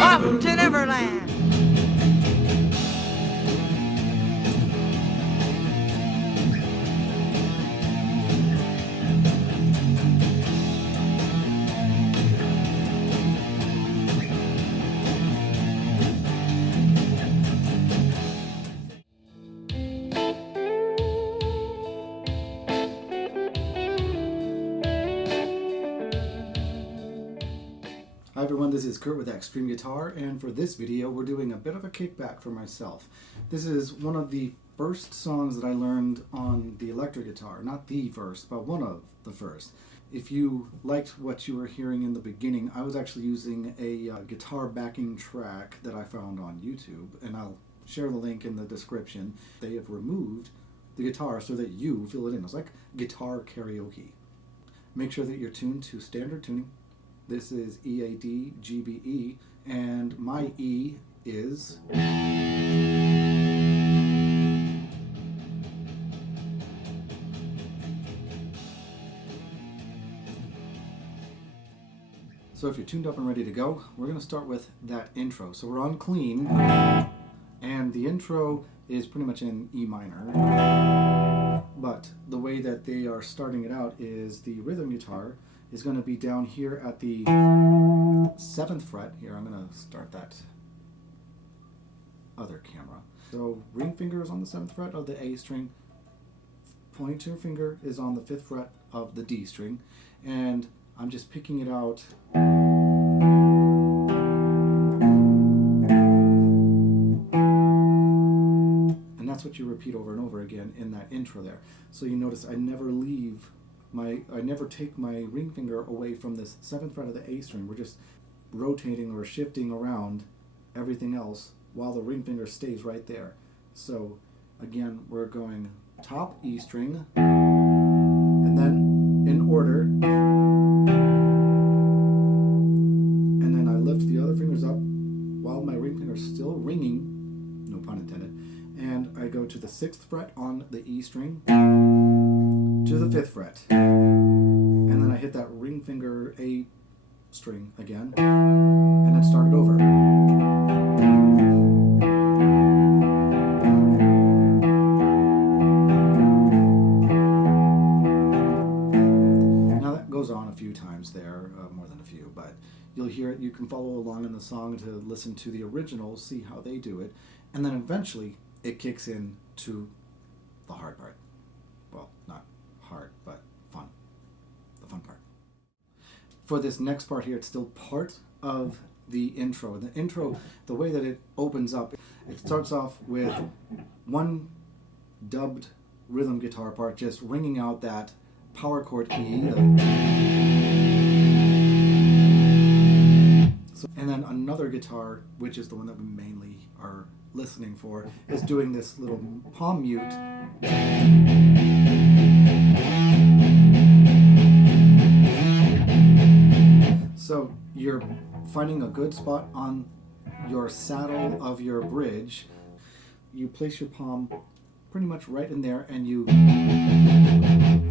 off to Neverland. Hi everyone, this is Kurt with Axtreme-Guitar, and for this video we're doing a bit of a kickback for myself. This is one of the first songs that I learned on the electric guitar. Not the first, but one of the first. If you liked what you were hearing in the beginning, I was actually using a guitar backing track that I found on YouTube, and I'll share the link in the description. They have removed the guitar so that you fill it in. It's like guitar karaoke. Make sure that you're tuned to standard tuning. This is EAD, GBE, and my E is... So if you're tuned up and ready to go, we're going to start with that intro. So we're on clean, and the intro is pretty much in E minor. But the way that they are starting it out is the rhythm guitar is going to be down here at the 7th fret. Here, I'm going to start that other camera. So ring finger is on the 7th fret of the A string. Pointer finger is on the 5th fret of the D string. And I'm just picking it out. And that's what you repeat over and over again in that intro there. So you notice I never take my ring finger away from this 7th fret of the A string. We're just rotating or shifting around everything else while the ring finger stays right there. So again, we're going top E string, and then in order, and then I lift the other fingers up while my ring finger is still ringing, no pun intended, and I go to the 6th fret on the E string, to the 5th fret, and then I hit that ring finger A string again, and then start it over. Now that goes on a few times there, more than a few, but you'll hear it. You can follow along in the song to listen to the originals, see how they do it, and then eventually it kicks in to the hard part. Well, not hard, but fun. The fun part. For this next part here, it's still part of the intro. The intro, the way that it opens up, it starts off with one dubbed rhythm guitar part, just ringing out that power chord E. And then another guitar, which is the one that we mainly are listening for, is doing this little palm mute. So you're finding a good spot on your saddle of your bridge. You place your palm pretty much right in there, and you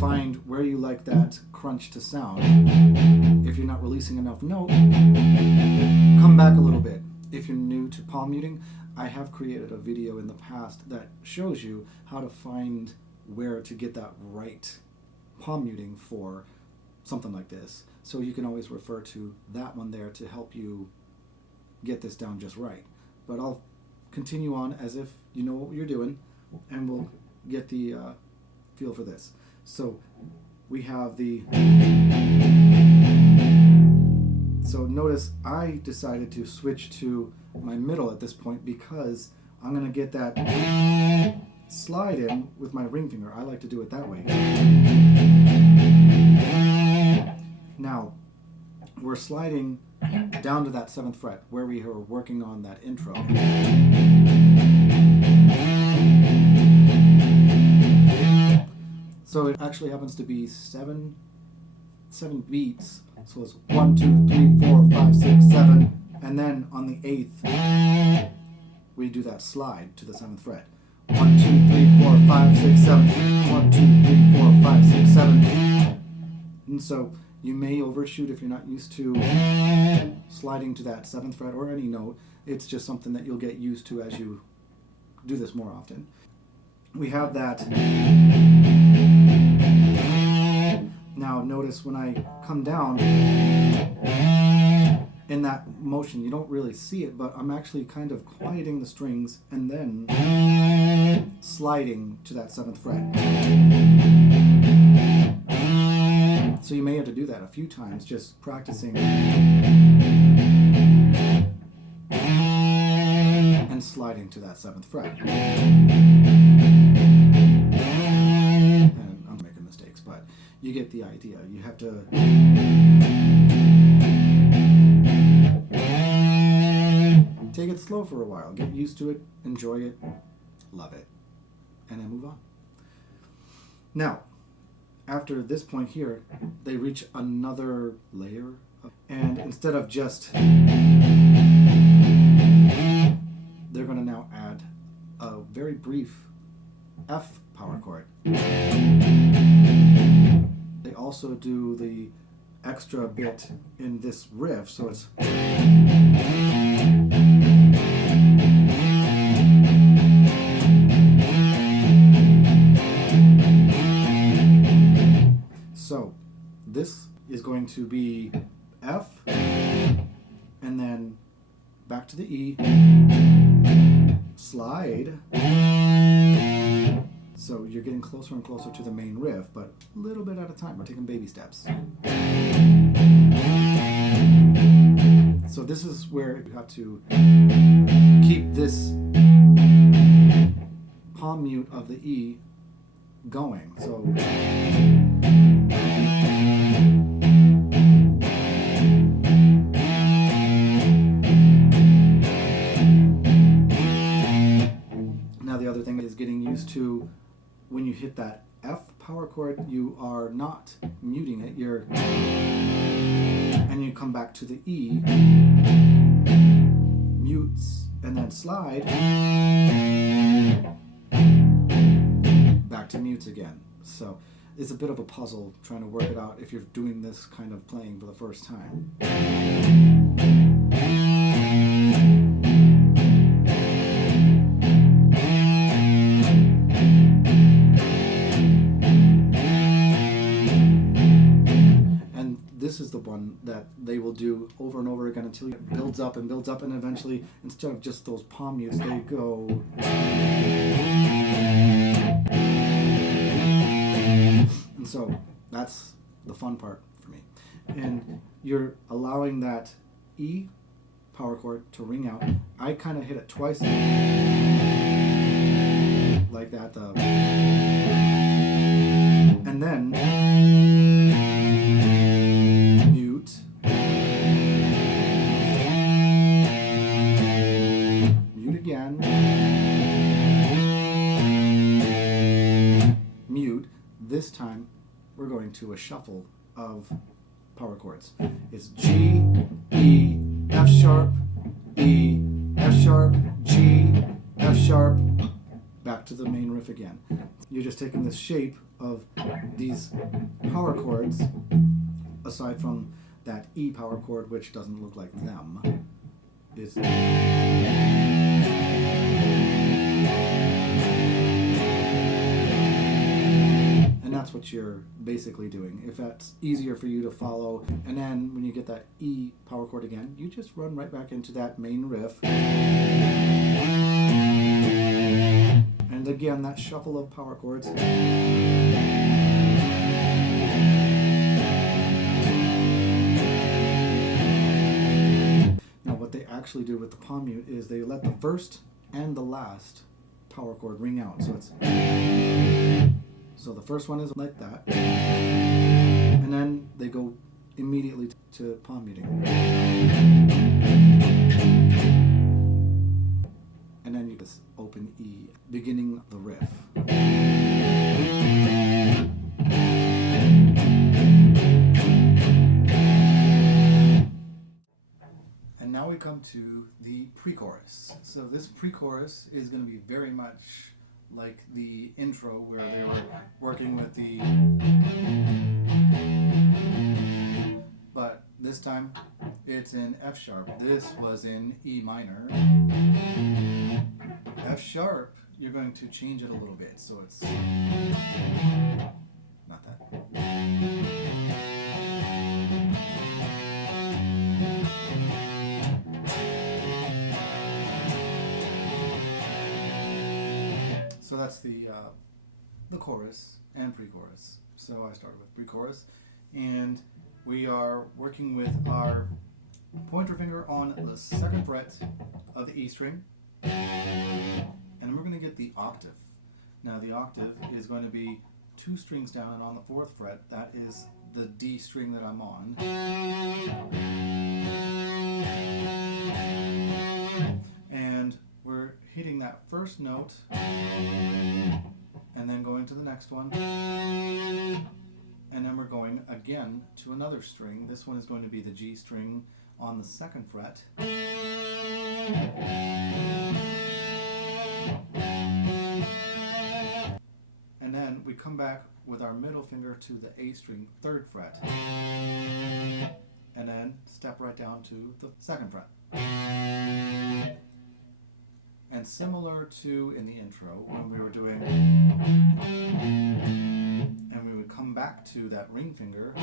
find where you like that crunch to sound. If you're not releasing enough note, come back a little bit. If you're new to palm muting, I have created a video in the past that shows you how to find where to get that right palm muting for something like this. So you can always refer to that one there to help you get this down just right. But I'll continue on as if you know what you're doing, and we'll get the feel for this. So we have the... So notice I decided to switch to my middle at this point because I'm going to get that slide in with my ring finger. I like to do it that way. Now, we're sliding down to that 7th fret where we were working on that intro. So it actually happens to be seven beats. So it's 1, 2, 3, 4, 5, 6, 7, and then on the 8th we do that slide to the 7th fret. 1, 2, 3, 4, 5, 6, 7. 1, 2, 3, 4, 5, 6, 7. And so You may overshoot if you're not used to sliding to that 7th fret or any note. It's just something that you'll get used to as you do this more often. We have that. Now notice when I come down in that motion, you don't really see it, but I'm actually kind of quieting the strings and then sliding to that 7th fret. So you may have to do that a few times, just practicing and sliding to that 7th fret. And I'm making mistakes, but you get the idea. You have to take it slow for a while, get used to it, enjoy it, love it, and then move on. Now, after this point here, they reach another layer, and instead of just, they're going to now add a very brief F power chord. They also do the extra bit in this riff, so it's so this is going to be F, and then back to the E, slide. So you're getting closer and closer to the main riff, but a little bit at a time. We're taking baby steps. So this is where you have to keep this palm mute of the E going. So now the other thing is getting used to when you hit that F power chord, you are not muting it, and you come back to the E, mutes, and then slide, back to mutes again. So it's a bit of a puzzle trying to work it out if you're doing this kind of playing for the first time. This is the one that they will do over and over again until it builds up, and eventually, instead of just those palm mutes, they go. And so that's the fun part for me. And you're allowing that E power chord to ring out. I kind of hit it twice, like that, and then mute. This time we're going to a shuffle of power chords. It's G, E, F sharp, E, F sharp, G, F sharp, back to the main riff again. You're just taking this shape of these power chords, aside from that E power chord, which doesn't look like them. It's and that's what you're basically doing. If that's easier for you to follow, and then when you get that E power chord again, you just run right back into that main riff. And again, that shuffle of power chords. Now what they actually do with the palm mute is they let the first and the last power chord ring out. So the first one is like that, and then they go immediately to palm muting. And then you just open E, beginning the riff. And now we come to the pre-chorus. So this pre-chorus is going to be very much like the intro, where they were working with the This time it's in F sharp. This was in E minor. F sharp, you're going to change it a little bit, so it's not that. So that's the chorus and pre-chorus. So I started with pre-chorus, and we are working with our pointer finger on the 2nd fret of the E string, and we're going to get the octave. Now the octave is going to be 2 strings down, and on the 4th fret, that is the D string that I'm on. And we're hitting that first note, and then going to the next one, and then we're going again to another string. This one is going to be the G string on the 2nd fret. And then we come back with our middle finger to the A string, 3rd fret. And then step right down to the 2nd fret. And similar to in the intro, when we were doing, and we would come back to that ring finger,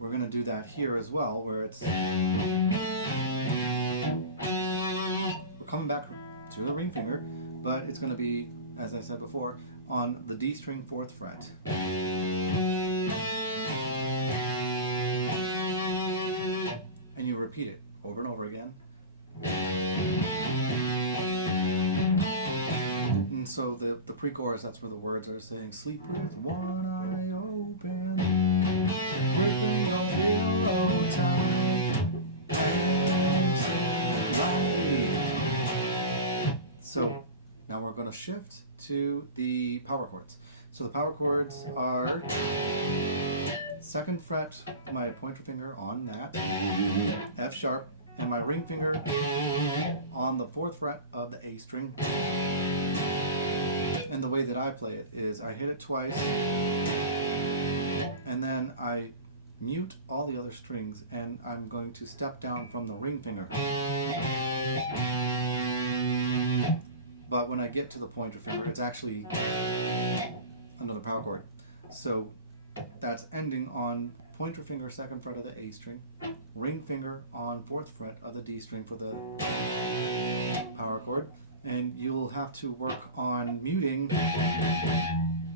we're going to do that here as well, where it's, we're coming back to the ring finger, but it's going to be, as I said before, on the D string 4th fret. And you repeat it over and over again. And so the pre-chorus, that's where the words are saying, sleep with one eye open, working on your time, and so now we're going to shift to the power chords. So the power chords are 2nd fret, my pointer finger on that, F sharp, and my ring finger on the 4th fret of the A string. And the way that I play it is I hit it twice, and then I mute all the other strings, and I'm going to step down from the ring finger. But when I get to the pointer finger, it's actually another power chord. So that's ending on pointer finger 2nd fret of the A string, ring finger on 4th fret of the D string for the power chord, and you'll have to work on muting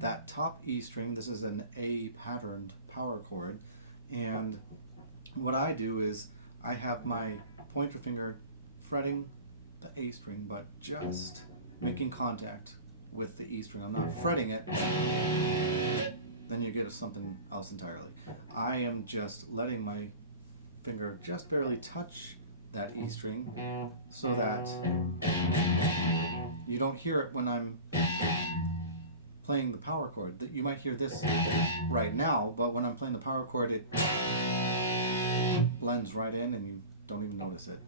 that top E string. This is an A patterned power chord, and what I do is I have my pointer finger fretting the A string, but just making contact with the E string. I'm not fretting it. Then you get something else entirely. I am just letting my finger just barely touch that E string so that you don't hear it when I'm playing the power chord. You might hear this right now, but when I'm playing the power chord, it blends right in and you don't even notice it.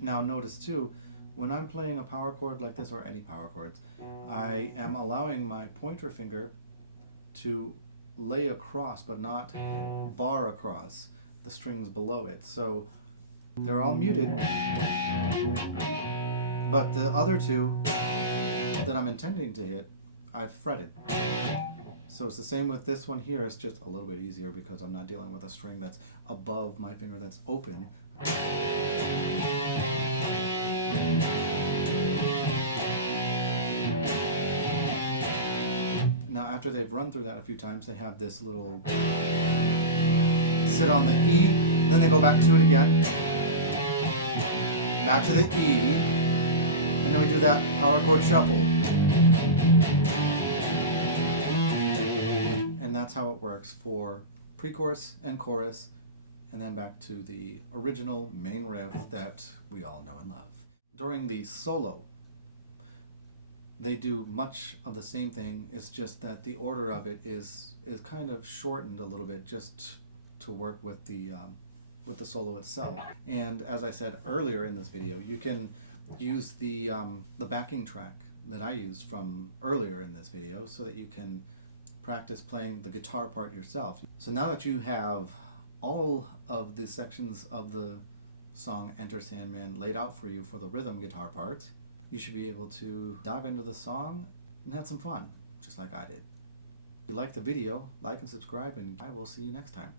Now notice too, when I'm playing a power chord like this, or any power chords, I am allowing my pointer finger to lay across, but not bar across the strings below it. So they're all muted, but the other two that I'm intending to hit, I've fretted. So it's the same with this one here. It's just a little bit easier because I'm not dealing with a string that's above my finger that's open. Now after they've run through that a few times, they have this little sit on the E, then they go back to it again, back to the E, and then we do that power chord shuffle. And that's how it works for pre-chorus and chorus, and then back to the original main riff that we all know and love. During the solo, they do much of the same thing. It's just that the order of it is kind of shortened a little bit just to work with the solo itself. And as I said earlier in this video, you can use the backing track that I used from earlier in this video so that you can practice playing the guitar part yourself. So now that you have all of the sections of the song Enter Sandman laid out for you for the rhythm guitar parts, you should be able to dive into the song and have some fun, just like I did. If you liked the video, like and subscribe, and I will see you next time.